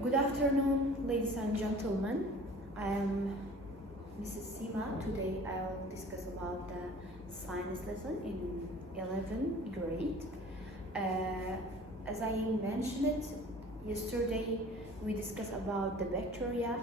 Good afternoon, ladies and gentlemen. I am Mrs. Sima. Today I will discuss about the science lesson in 11th grade. As I mentioned it yesterday, we discussed about the bacteria,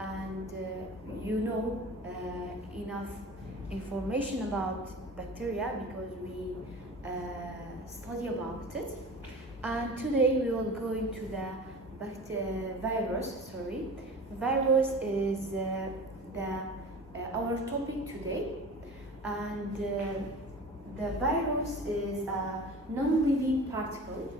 and enough information about bacteria because we study about it. And today we will go into the virus. Virus is our topic today, and the virus is a non-living particle,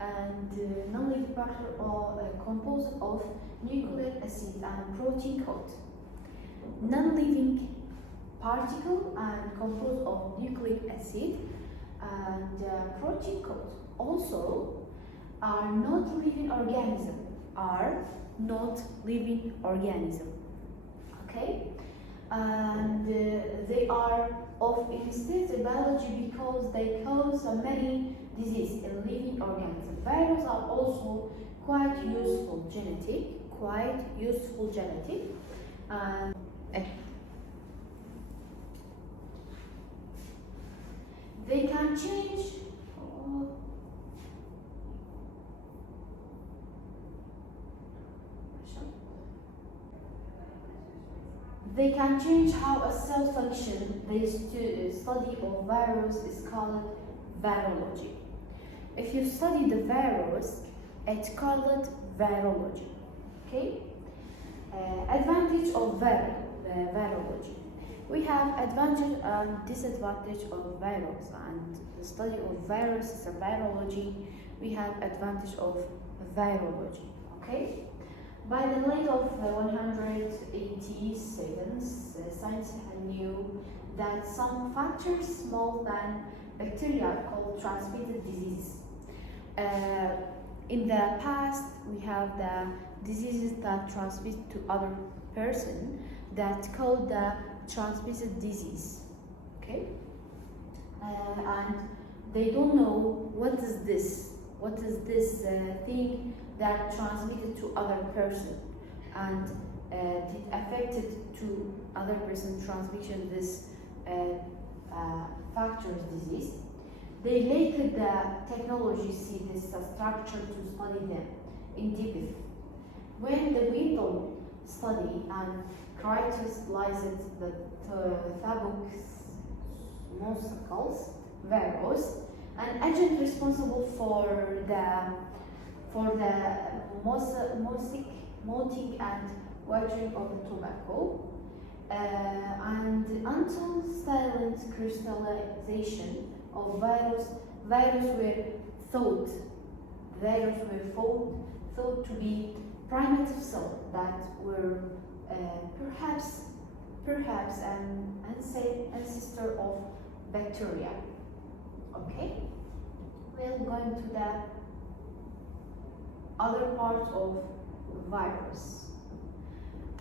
and non-living particle are composed of nucleic acid and protein coat. Non-living particle and composed of nucleic acid and protein coat. Also, are not living organism. Okay, and they are of instinctive biology because they cause many diseases in living organisms. Viruses are also quite useful genetic. And they can change. They can change how a cell functions. The study of virus is called virology. If you study the virus, it's called virology. Okay? Advantage of virology. We have advantage and disadvantage of virus, and the study of virus is a virology. We have advantage of virology. Okay? By the late of 187, science knew that some factors smaller than bacteria are called transmitted diseases. In the past, we have the diseases that transmit to other person that called the transmitted disease. Okay, and they don't know what is this thing that transmitted to other person and it affected to other person transmission this factors disease. They lacked the technology, see this structure to study them in depth. When the people study and characterized the Thabousmousicals virus, an agent responsible for the malting and watering of the tobacco, and until silent crystallization of virus were thought to be primitive cells that were perhaps an ancestor of bacteria. Okay, we'll go into the other part of virus.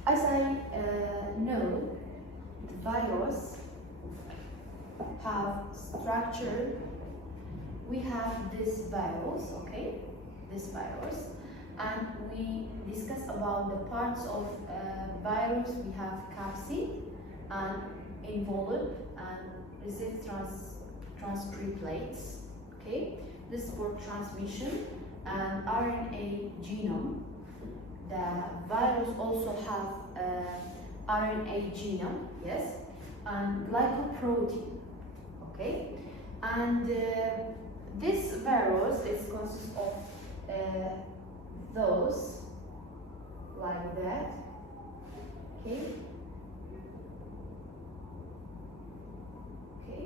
As I know, the virus have structure. We have this virus, okay, and we discuss about the parts of virus. We have capsid and envelope and resist transcriptates. Okay, this is for transmission. And RNA genome. The virus also have RNA genome, yes, and glycoprotein. Okay, and this virus is consists of those like that. Okay. Okay,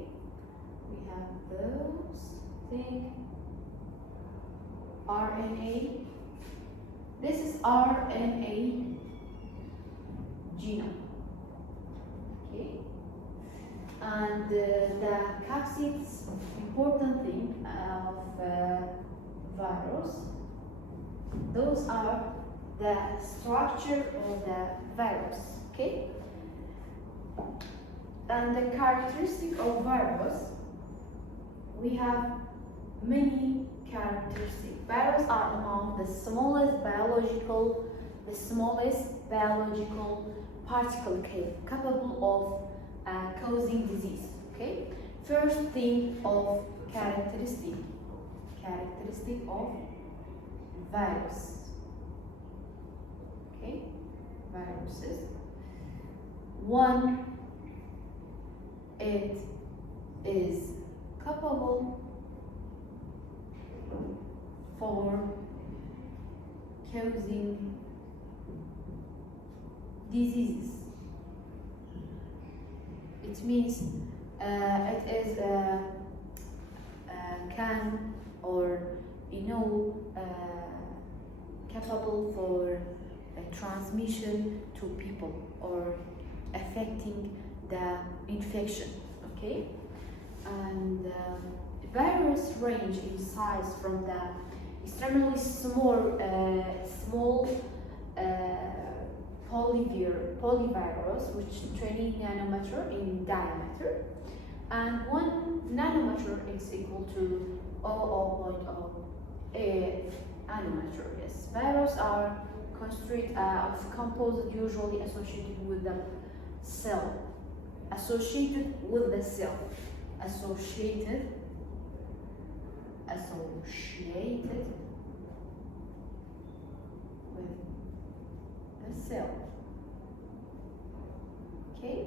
we have those things. RNA. This is RNA genome. Okay, and the capsids, important thing of virus. Those are the structure of the virus. Okay, and the characteristic of virus. We have many characteristics. characteristic. Viruses are among the smallest biological particle capable of causing disease. Okay. First thing of characteristic of virus. Okay, viruses. One, it is capable for causing diseases. It means it is can or capable for transmission to people or affecting the infection. Okay, and virus range in size from the extremely small polyvirus, which 20 nanometer in diameter, and 1 nanometer is equal to 0.0 nanometer. Yes, viruses are constructed of composite usually associated with the cell. Associated with the cell. Associated with the cell. Okay.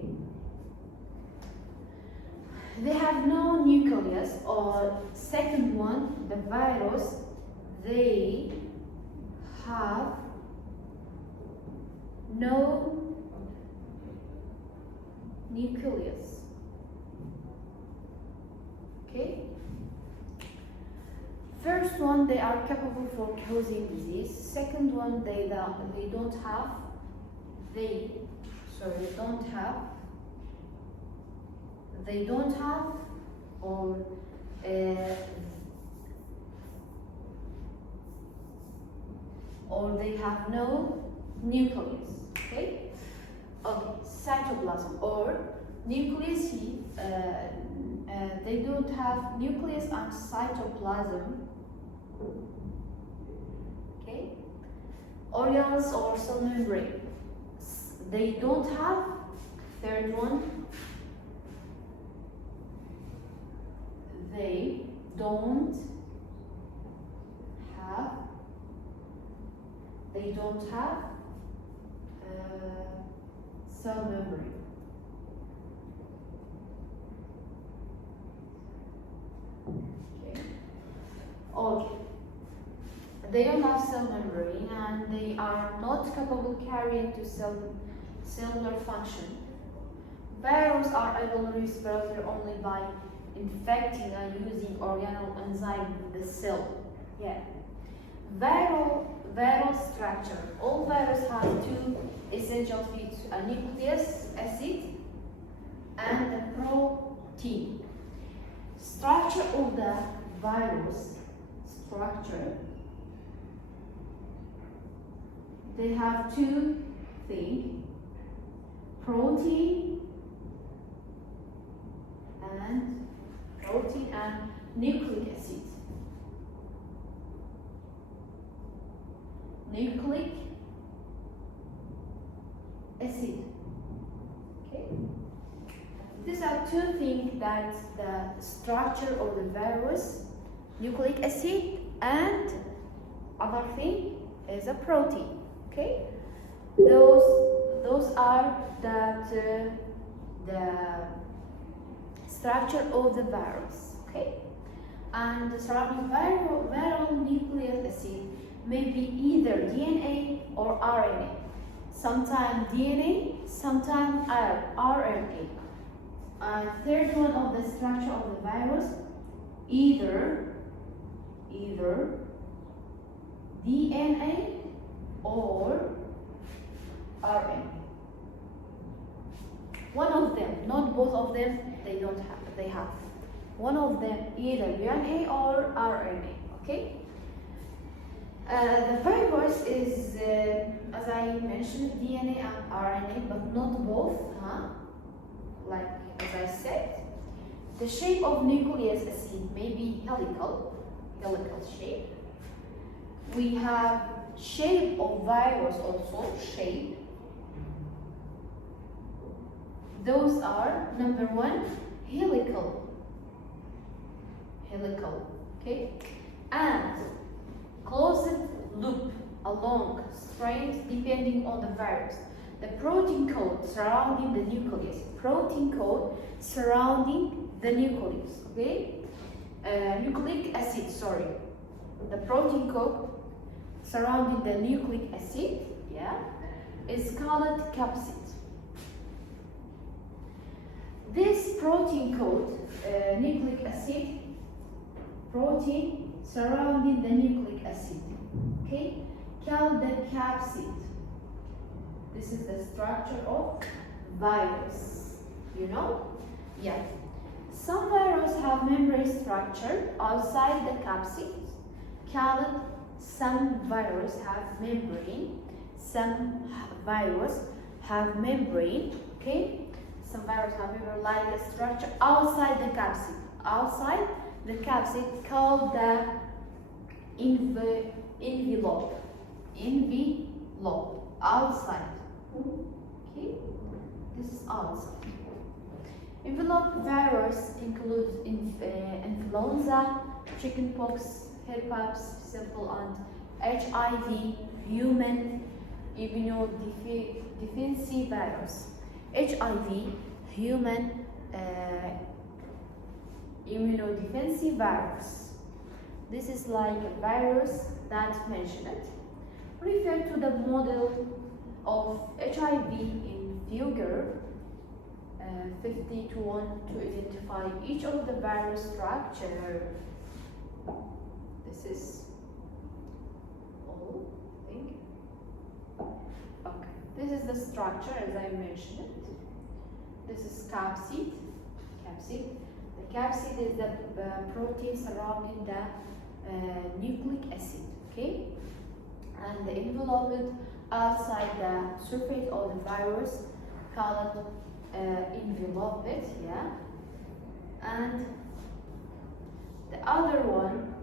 They have no nucleus, or second one, the virus, they have no nucleus. Okay. First one, they are capable for causing disease. Second one, they don't have or they have no nucleus. Okay. Okay. Cytoplasm or nucleus. They don't have nucleus and cytoplasm. Okay. Organelles or cell membrane. They don't have. Third one. They don't have cell membrane. Okay. They don't have cell membrane and they are not capable carrying to cellular function. Viruses are able to respiratory only by infecting and using organelle enzyme in the cell. Yeah. Viral structure. All viruses have two essential features: a nucleus acid and a protein. Structure of the virus. They have two things: protein and nucleic acid. Nucleic acid. Okay. These are two things that the structure of the virus: nucleic acid and other thing is a protein. Okay. Those are the structure of the virus. Okay. And the surrounding viral nucleic acid may be either DNA or RNA. Sometimes DNA, sometimes RNA. And third one of the structure of the virus, either DNA or RNA. One of them, not both of them, they have. One of them, either DNA or RNA. Okay. The virus is, as I mentioned, DNA and RNA, but not both. Like as I said, the shape of nucleic acid may be helical, helical shape. We have shape of virus also, shape. Those are number one, helical, okay, and closed loop along strand depending on the virus. The protein coat surrounding the nucleus, okay, nucleic acid, sorry, the protein coat surrounding the nucleic acid, yeah, is called capsid. This protein coat, nucleic acid, protein surrounding the nucleic acid, okay, called the capsid. This is the structure of virus, you know? Yeah. Some viruses have membrane structure outside the capsid, called some viruses have membrane, okay? Some viruses have membrane like a structure outside the capsid. Outside the capsid called the envelope. Outside. Okay, this is outside. Envelope virus includes influenza, chickenpox, herpes simple, and HIV, human immunodeficiency virus. HIV, human immunodeficiency virus. This is like a virus that mentioned it. Refer to the model of HIV in figure 51 to identify each of the virus structure. This is all thing. Okay, this is the structure as I mentioned it. This is capsid. The capsid is the protein surrounding the nucleic acid, okay? And the enveloped outside the surface of the virus called enveloped, yeah. And the other one,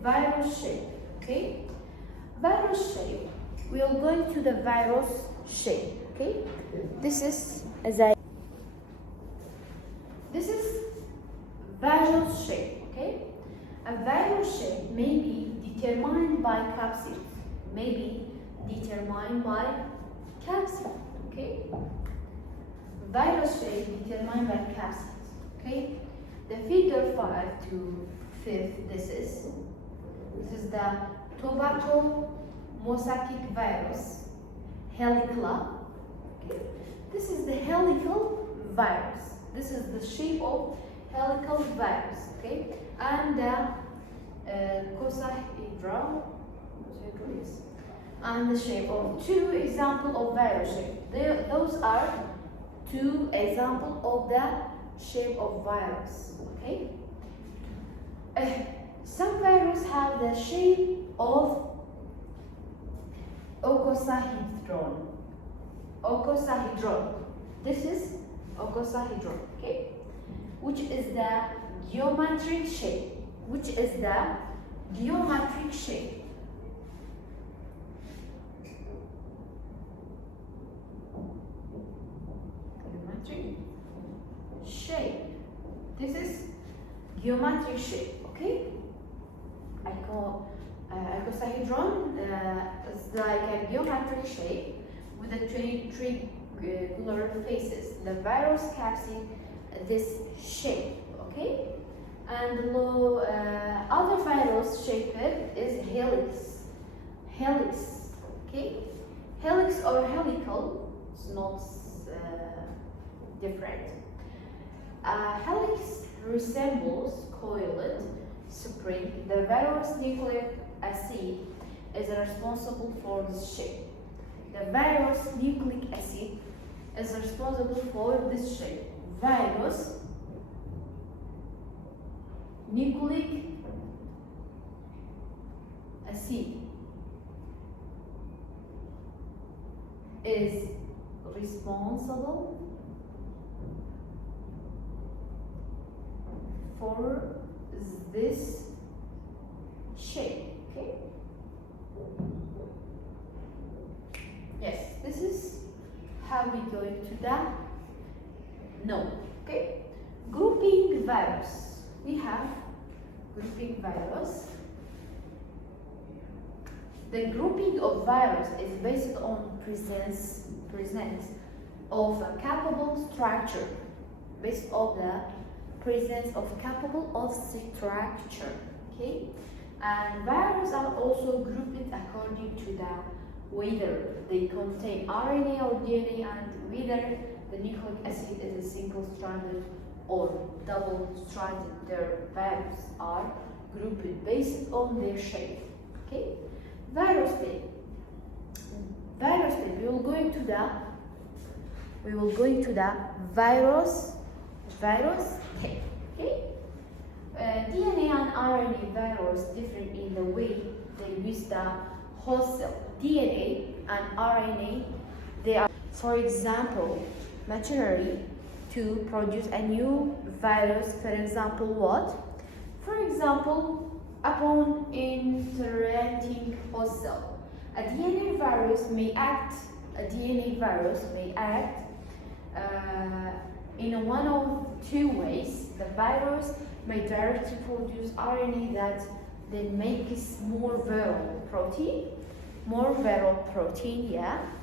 virus shape, okay? Virus shape, we are going to the virus shape, okay? This is virus shape, okay? A virus shape may be determined by capsid, okay? Virus shape determined by capsid, okay? The figure 5 to 5, this is the tobacco mosaic virus, helicla, okay? This is the helical virus. This is the shape of helical virus, okay? And the icosahedral, and the shape of two examples of virus shape. Those are two examples of the shape of virus, okay? Some viruses have the shape of icosahedron. This is icosahedron, okay? Which is the geometric shape. Geometric shape. This is geometric shape, okay? Icosahedron is like a geometric shape with the triangular faces. The virus capsid this shape, okay? And other virus shape is helix, okay? Helix or helical is not different. Helix resembles coiled spring. The virus nucleic acid is responsible for this shape. The virus nucleic acid is responsible for this shape. Virus nucleic acid is responsible for this Shall we go into that? No. Okay. Grouping virus. We have grouping virus. The grouping of virus is based on presence of a capable structure. Based on the presence of capable of structure. Okay. And viruses are also grouped according to the whether they contain RNA or DNA and whether the nucleic acid is a single-stranded or double-stranded. Their viruses are grouped based on their shape. Okay. Virus day. We will go into the virus day. Okay. DNA and RNA virus differ in the way they use the host cell. DNA and RNA, they are, for example, machinery to produce a new virus. For example, what? For example, upon interacting host cell, a DNA virus may act. In one of two ways. The virus may directly produce RNA that then makes more viral protein,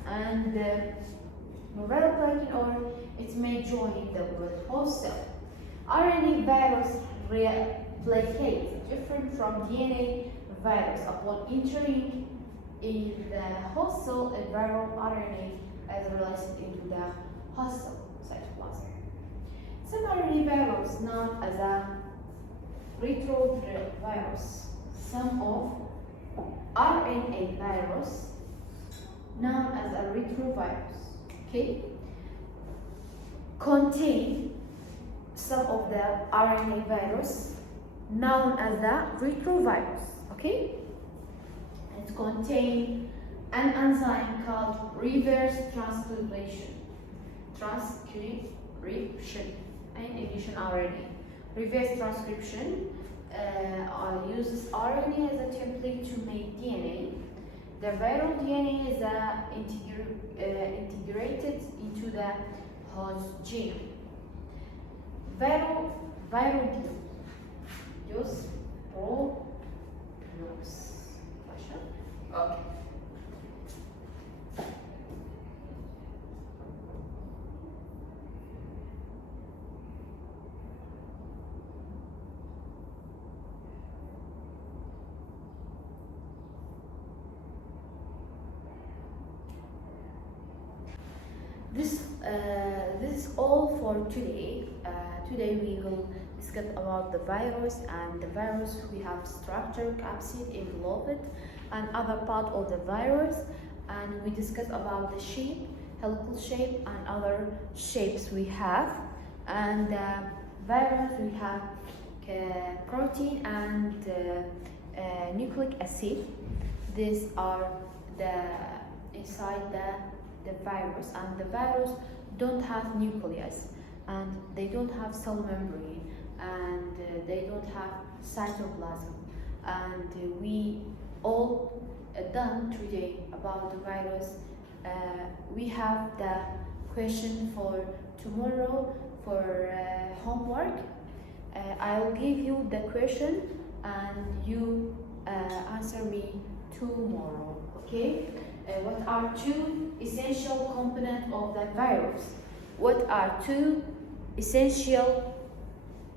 and more viral protein, or it may join the host cell. RNA virus replicate different from DNA virus. Upon entering in the host cell, a viral RNA is released into the host cell cytoplasm. Some RNA virus known as a retrovirus. Some of RNA virus known as a retrovirus, okay, contain some of the RNA virus known as the retrovirus, okay. It contains an enzyme called reverse transcription and addition RNA. Reverse transcription uses RNA as a template to make DNA. The viral DNA is integrated into the host genome. Viral use proteins. Okay. This is all for today. Today we will discuss about the virus, and the virus we have structure, capsid, enveloped, and other part of the virus, and we discuss about the shape, helical shape, and other shapes we have. And virus we have protein and nucleic acid. These are the inside the virus, and the virus don't have nucleus, and they don't have cell membrane, and they don't have cytoplasm. And we all done today about the virus. We have the question for tomorrow for homework. I will give you the question and you answer me tomorrow, okay? What are two essential components of the virus? What are two essential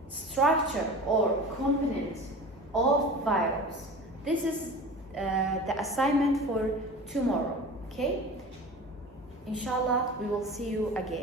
structure or components of virus? This is the assignment for tomorrow, okay? Inshallah, we will see you again.